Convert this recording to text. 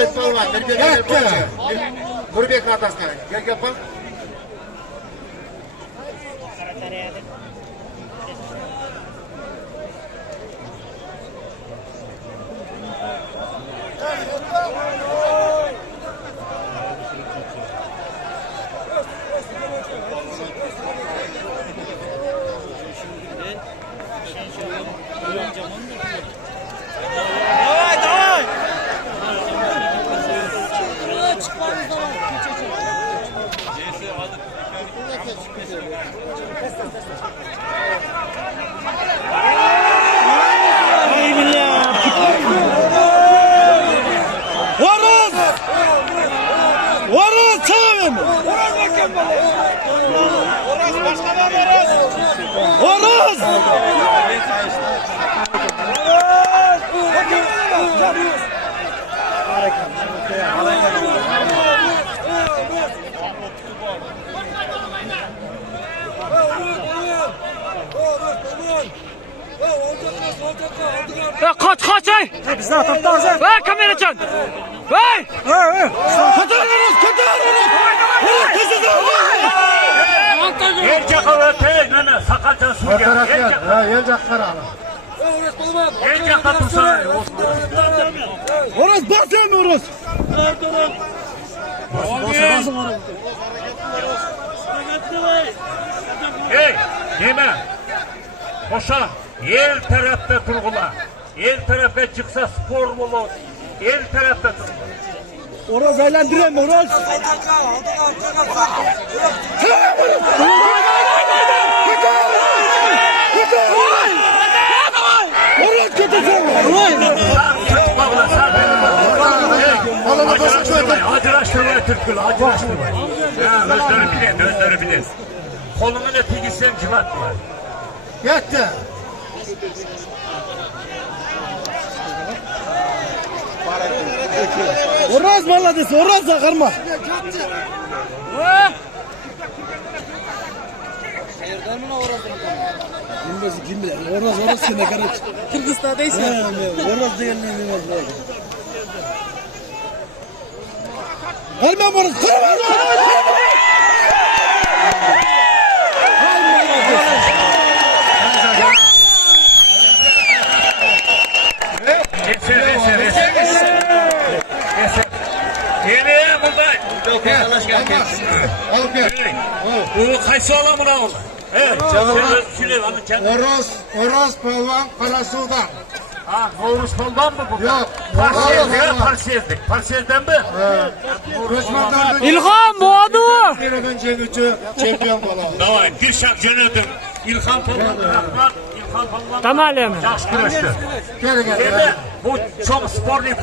Sait Palvan, Mirgel Boychi. Nurbek atasına. Gel yapalım. Kaç ey! Bizden taptağız. Ver kameracan! Ver! Katarırız! Gelecek over tek nene sakalcan su gel. Gelecek karar. Gelecek tatırsana. Orası basıyor mu orası? Hey, yeme. Koşa. El tarafta turgula. El tarafta çıksa spor olur. El tarafta turgula. Orası eğlendiren mi orası? Orası kötüsün. Acılaştırmayı Türk'ül, acılaştırmayı. Özleri bilir. Kolunun etigisen cıvatlar. Yetti. Orası maladesi, orası sakarma. Bilmez, bilmez. Orası ne kadar? Kırgızistan'daysan. Orası değil ne bilmez. Gelmem orası. Yemeğe burada. Alıp gel. Bu kaysı olamına olur. Evet. Oros Palvan Karasu'dan. Ha, Horus Palvan mı bu? Yok. Parsiyezden mi? Röşmanlardan İlham Muadu! bir önce gücü şampiyon falan. Davay, Gülşak yöneldim. İlhan Palvan bırakmak. İlhan Palvan. Tamam Alem. Yaş güreşti. Gel. Bu çok sporlu güreş.